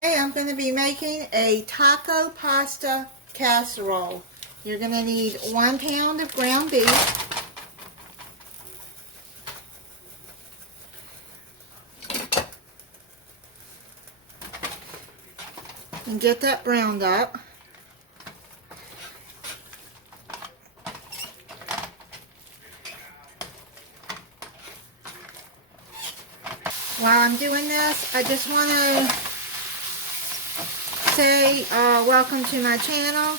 Hey, I'm going to be making a taco pasta casserole. You're going to need 1 pound of ground beef, and get that browned up. While I'm doing this, I just want to say welcome to my channel.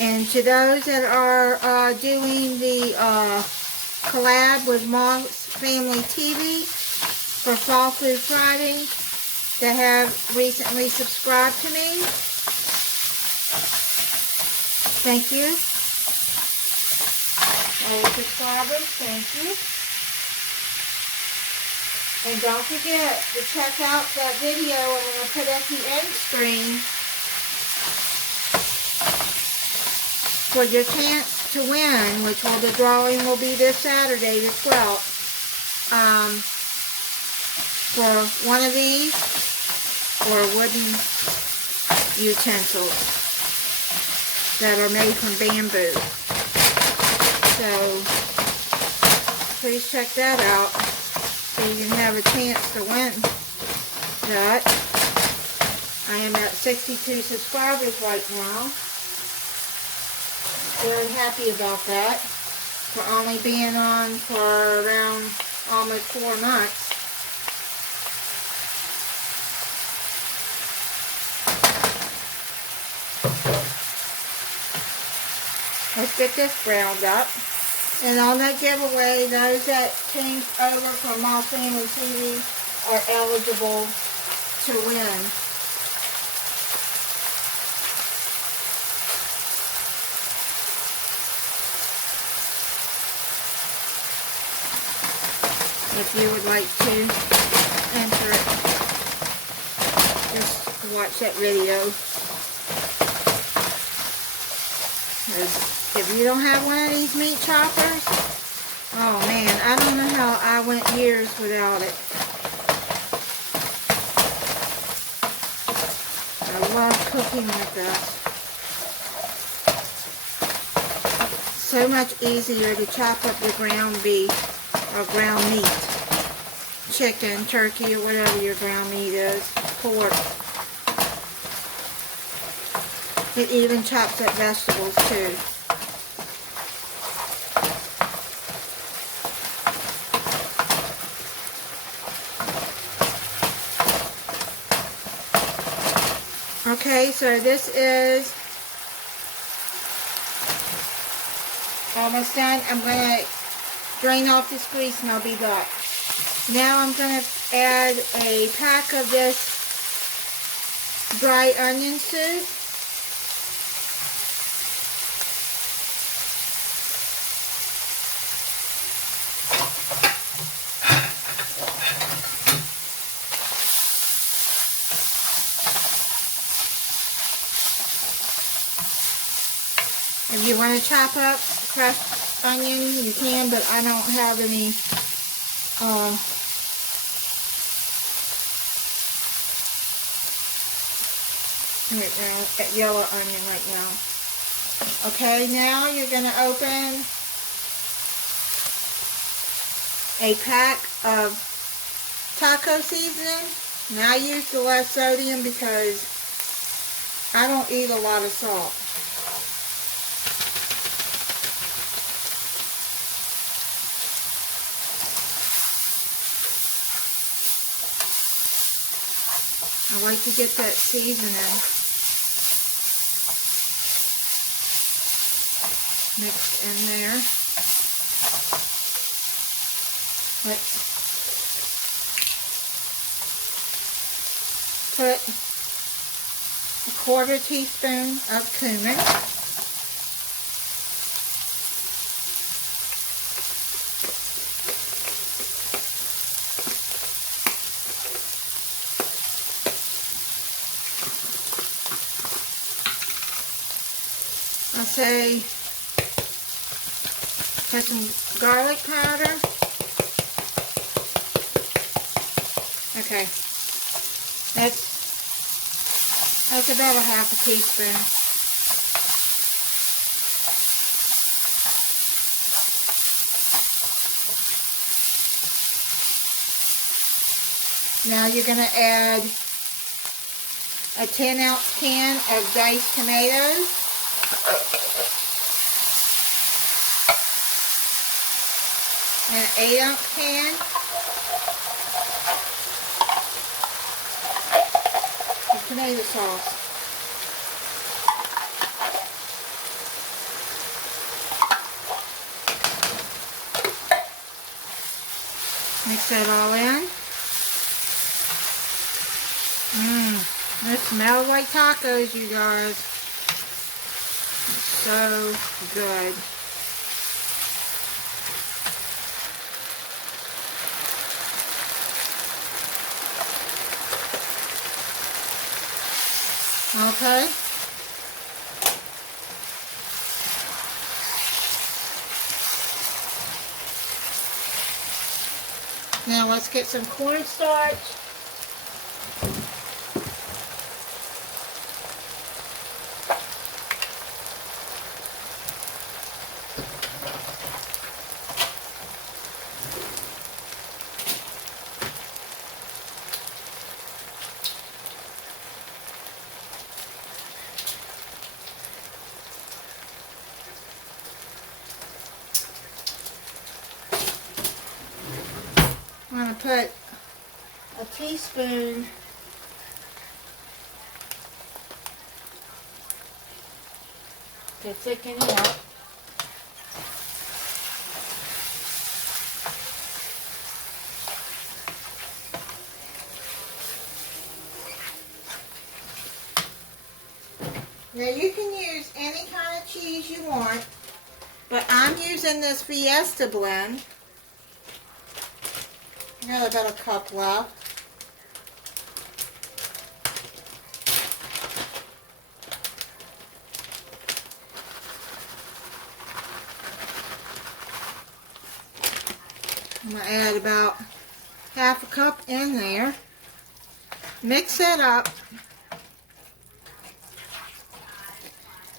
And to those that are doing the collab with Mom's Family TV for Fall Food Friday that have recently subscribed to me, thank you. All subscribers, thank you. And don't forget to check out that video I'm going to put at the end screen for your chance to win, which the drawing will be this Saturday, the 12th, for one of these or wooden utensils that are made from bamboo. So please check that out so you can have a chance to win that. I am at 62 subscribers right now. Very happy about that, for only being on for around almost 4 months. Let's get this browned up. And on that giveaway, those that came over from Mom's Family TV are eligible to win. If you would like to enter it, just watch that video. If you don't have one of these meat choppers, oh man, I don't know how I went years without it. I love cooking with this. So much easier to chop up the ground beef or ground meat. Chicken, turkey, or whatever your ground meat is. Pork. It even chops up vegetables too. Okay, so this is almost done. I'm going to drain off this grease and I'll be back. Now I'm going to add a pack of this dry onion soup. If you want to chop up crushed onion, you can, but I don't have any yellow onion right now. Okay, now you're going to open a pack of taco seasoning. Now I use the less sodium because I don't eat a lot of salt. I like to get that seasoning mixed in there. Let's put a 1/4 teaspoon of cumin. I'll say put some garlic powder Okay. That's about a half a teaspoon. Now you're going to add a 10-ounce can of diced tomatoes. And an 8-ounce can of tomato sauce. Mix that all in. It smells like tacos, you guys. It's so good. Okay. Now let's get some cornstarch. I'm going to put a teaspoon to thicken it up. Now you can use any kind of cheese you want, but I'm using this Fiesta blend. I got about a cup left. I'm going to add about half a cup in there. Mix it up.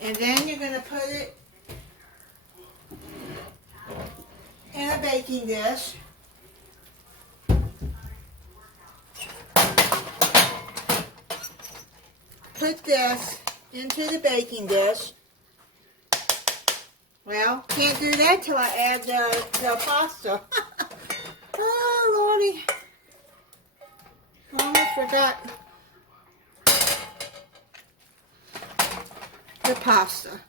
And then you're going to put it in a baking dish. Put this into the baking dish. Well, can't do that till I add the pasta. Oh, Lordy. Almost forgot the pasta.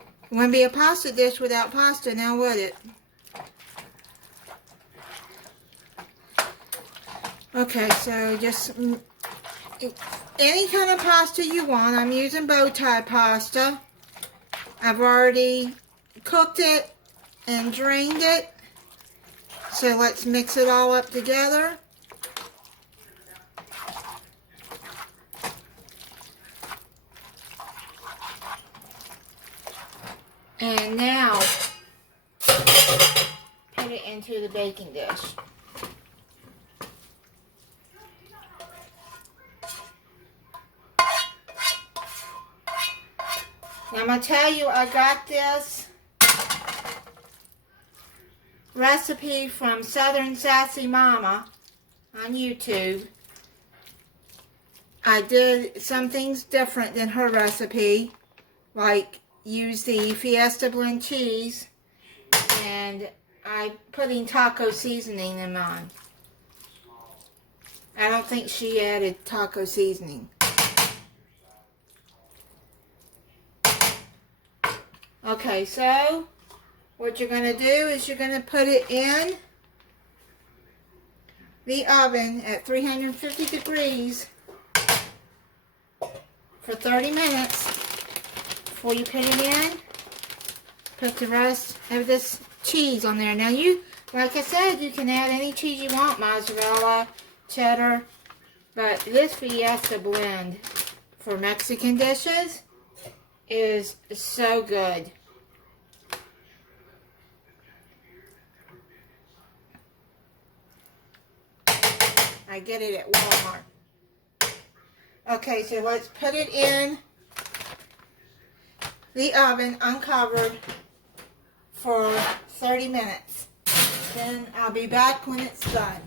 It wouldn't be a pasta dish without pasta, now would it? Okay, so just any kind of pasta you want. I'm using bow tie pasta. I've already cooked it and drained it. So let's mix it all up together. And now put it into the baking dish. Now I'm going to tell you, I got this recipe from Southern Sassy Mama on YouTube. I did some things different than her recipe, like use the Fiesta blend cheese, and I putting taco seasoning in mine. I don't think she added taco seasoning. Okay, so what you're going to do is you're going to put it in the oven at 350 degrees for 30 minutes. Before you put it in, put the rest of this cheese on there. Now you, like I said, you can add any cheese you want, mozzarella, cheddar, but this Fiesta blend for Mexican dishes is so good. I I get it at Walmart. Okay, so let's put it in the oven uncovered for 30 minutes. Then I'll be back when it's done.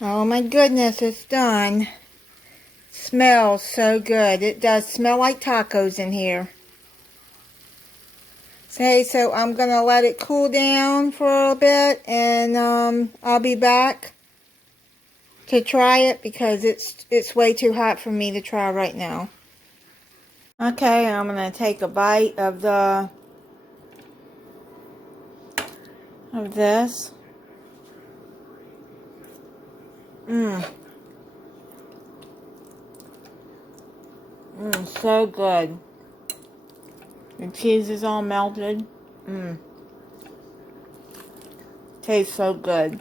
Oh my goodness, it's done. Smells so good. It does smell like tacos in here. Okay, so I'm going to let it cool down for a bit, and I'll be back to try it because it's way too hot for me to try right now. Okay, I'm going to take a bite of this. So good. The cheese is all melted. Tastes so good.